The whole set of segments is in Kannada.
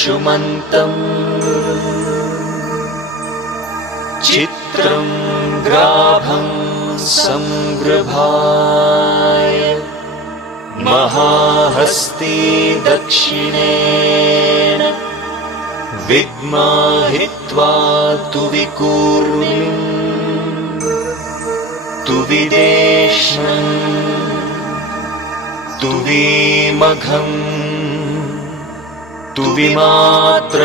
क्षुमन्तम् चित्रं ग्राभं सङ्गृभाय महाहस्ती विद्माहित्वा तु विकूर्मिम् तु विदेष्णम् तु विमघम् तु विमात्रमोभिः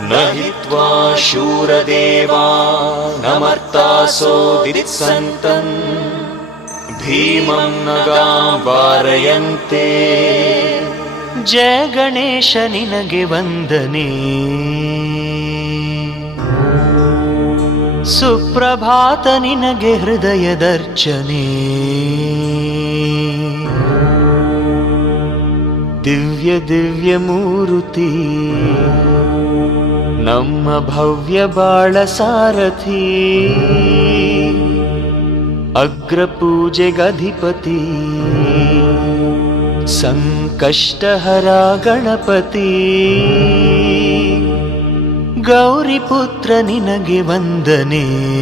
न हि त्वा शूरदेवा नमर्तासो दित्सन्तम्। दित्सन्त भीमम् न वारयन्ते जय गणेश निनगे वन्दने। सुप्रभातनिन गे हृदयदर्चने। ದಿವ್ಯ ದಿವ್ಯ ಮೂರುತಿ. ನಮ್ಮ ಭವ್ಯ ಬಾಳ ಸಾರಥಿ. ಅಗ್ರಪೂಜೆಗಧಿಪತಿ ಸಂಕಷ್ಟಹರ ಗಣಪತಿ. ಗೌರಿಪುತ್ರ ನಿನಗೆ ವಂದನೆ.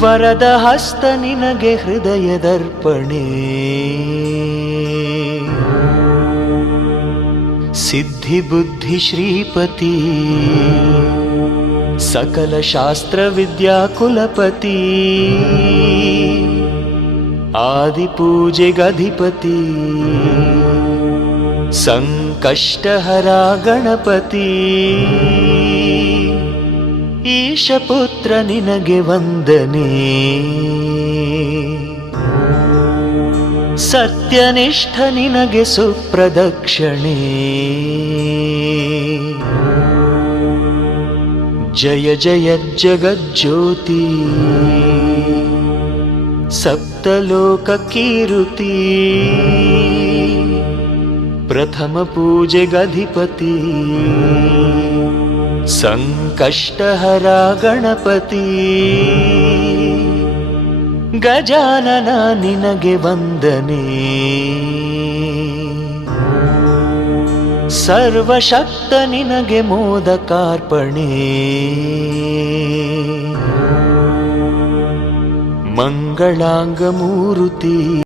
ವರದ ಹಸ್ತ ನಿನಗೆ ಹೃದಯದರ್ಪಣೆ ಸಿದ್ಧಿ ಬುದ್ಧಿ ಶ್ರೀಪತಿ ಸಕಲ ಶಾಸ್ತ್ರ ವಿದ್ಯಾ ಕುಲಪತಿ ಆದಿಪೂಜೆಗಧಿಪತಿ ಸಂಕಷ್ಟಹರ ಗಣಪತಿ. ಈಶಪುತ್ರ ನಿನಗೆ ವಂದನೆ. ಸತ್ಯನಿಷ್ಠ ನಿನಗೆ ಸುಪ್ರದಕ್ಷಿಣೆ. ಜಯ ಜಯ ಜಗಜ್ಯೋತಿ. ಸಪ್ತಲೋಕ ಕೀರುತಿ. ಪ್ರಥಮ ಪೂಜೆಗಧಿಪತಿ. ಸಂಕಷ್ಟಹರ ಗಣಪತಿ ಗಜಾನನ ನಿನಗೆ ವಂದನೆ. ಸರ್ವಶಕ್ತ ನಿನಗೆ ಮೋದಕಾರ್ಪಣೆ. ಮಂಗಳಾಂಗ ಮೂರುತಿ